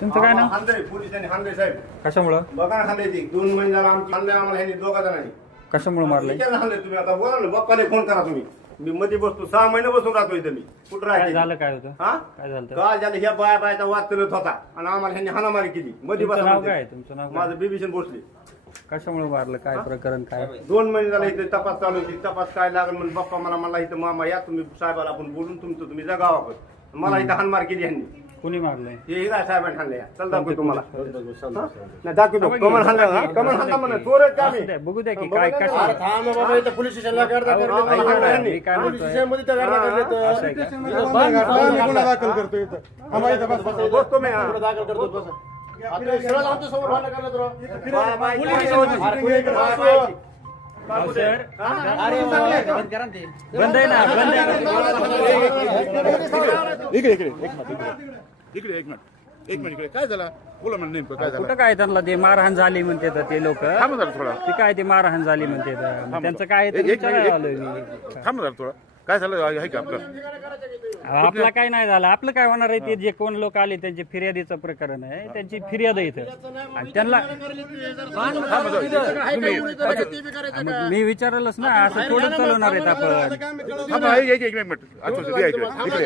तुमचं काय नाव? हांदे पोलिसांनी हांदे साहेब कशामुळं बघा ना हांदे ती 2 महिने झाला आमची हांदे आम्हाला ह्यांनी दोघा जणांनी कशामुळे मारले? विचारा हांदे तुम्ही आता बोला ना बाप्पाने फोन करा तुम्ही मी मध्ये बसतो 6 महिने बसून राहतो इथे मी कुठं काय राहायचं झालं? काय होतं? हा काय झालं? काय झालं ह्या बायाचा वाद चालत होता आणि आम्हाला ह्यांनी हाणामारी केली मध्ये तुमचं नाव बसा काय? तुमचं नाव काय? माझं बिभीषण भोसले कशामुळे मारलं? काय प्रकरण काय? 2 महिने झाला इथे तपास चालू होती तपास काय लागल म्हणून बाप्पा मला इथं मामा या तुम्ही साहेबाला आपण बोलून तुमचं तुम्ही जा गावाकडे मला इथं हाणमार केली ह्यांनी कुणी मारलंय? हे काय साहेबांनी हाणले चल दाखवतो तुम्हाला नाही दाखवतो कमल हाणला कमल हाणला म्हणा चोरच असू आम्ही द्या, बघू द्या की काय अरे कशा थांब बाबा इथं पोलीस स्टेशनला गर्दा मी काय म्हणतोय? असं आहे का? गुन्हा दाखल करतो इथं आम्हाला इथं बस बसतो मी हा. दाखल करतो बस अहो, सर. बंद आहे ना, बंद आहे ना. इकडे इकडे एक मिनिट इकडे काय झालं बोला म्हणून नेमकं काय झालं कुठं काय त्यांना ते मारहाण झाली म्हणते ते लोक थांब जरा थोडा ते काय ते मारहाण झाली म्हणते त्यांचं काय ते विचारायला आलोय मी. थांब जरा थोडा काय झालं आहे का आपलं अहो, आपलं काय नाही झालं आपलं काय होणार आहे ते जे कोण लोक आले त्यांचे फिर्यादीचं प्रकरण आहे त्यांची फिर्याद आहे इथं आणि त्यांना मग मी विचारलंच ना असं थोडं चालवणार आहेत आपण थांब एक मिनिट अच्छा इकडे